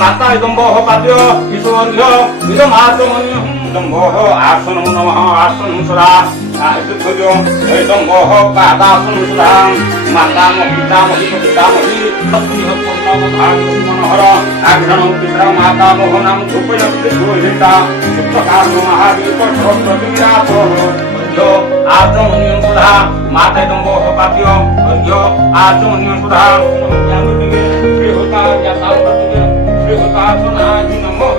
माता इदम्बोह पाद्यो ईश्वर्यो इदमात्मनि इदम्बोह आसनं नमः आसनं सदा इदुद्यो इदम्बोह पादासनं सदा माता महिता महिता महि सत्युह पूर्णमधानि मनोहर आग्रणं पितरं माता मोह नाम धूपयन्ति गोहिता सुप्रकाशो महादीप सर्वप्रतिरातो यो आचमनीयं सुधा माता इदम्बोह पाद्यो यो आचमनीयं सुधा श्री होता यथा श्री होता सुनाहि नमो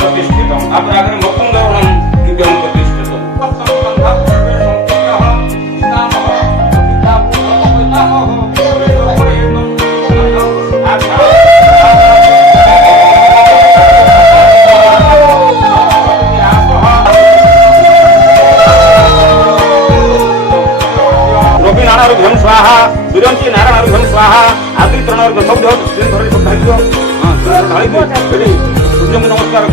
प्रतिष्ठितम अपराग्रम मुकुंदवरम दिव्यं प्रतिष्ठितम रवि नारायण स्वाहा विरंची नारायण स्वाहा आदि त्रण शब्द धरी शब्द सूर्य नमस्कार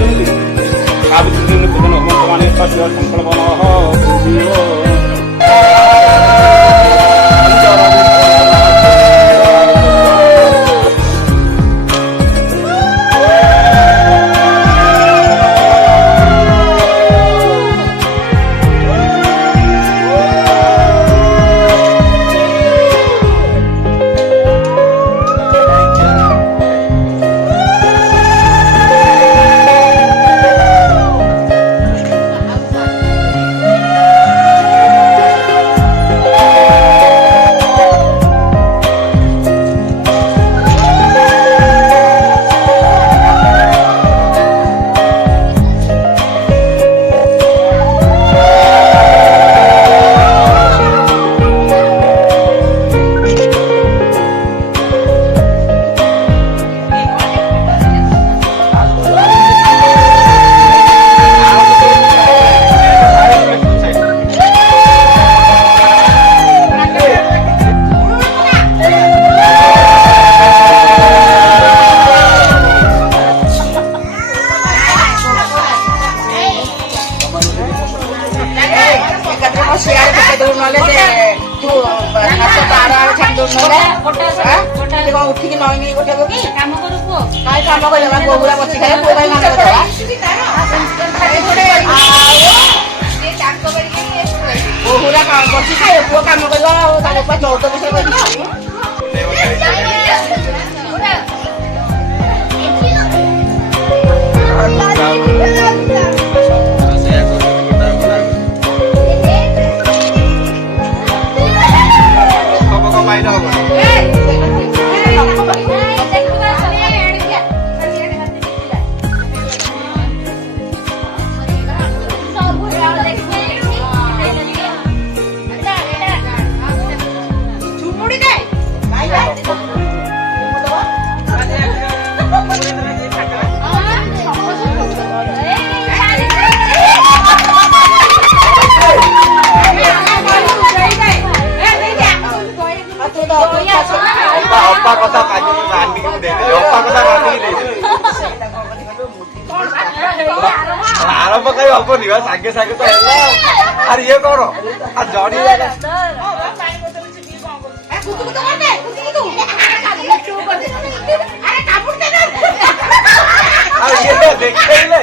उठिक नई गोटे कम कर कम कर बोगुड़ा बची खाए बोगुड़ा बची खाए पुओ कम कर 14 अप्पा कथा काजी मानबी के दे अप्पा कथा काजी दे आरंभ कई हबो नि सागे सागे तो हेला अरे ये करो आ जड़ी वाला कुतु कुतु कर दे कुतु कुतु कर दे अरे कापुर दे अरे ये देख ले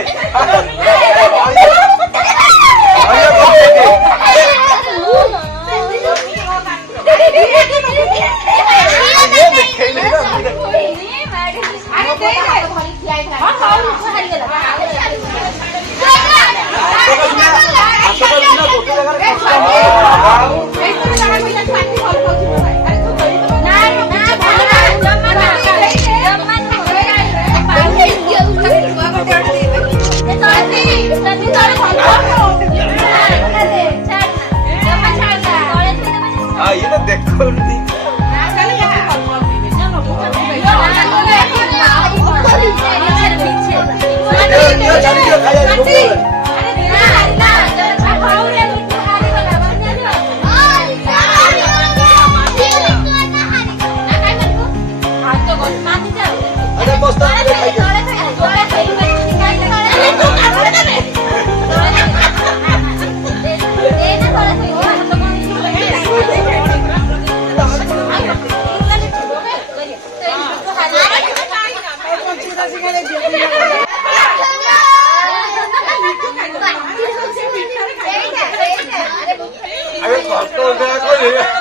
ये तो देखो अरे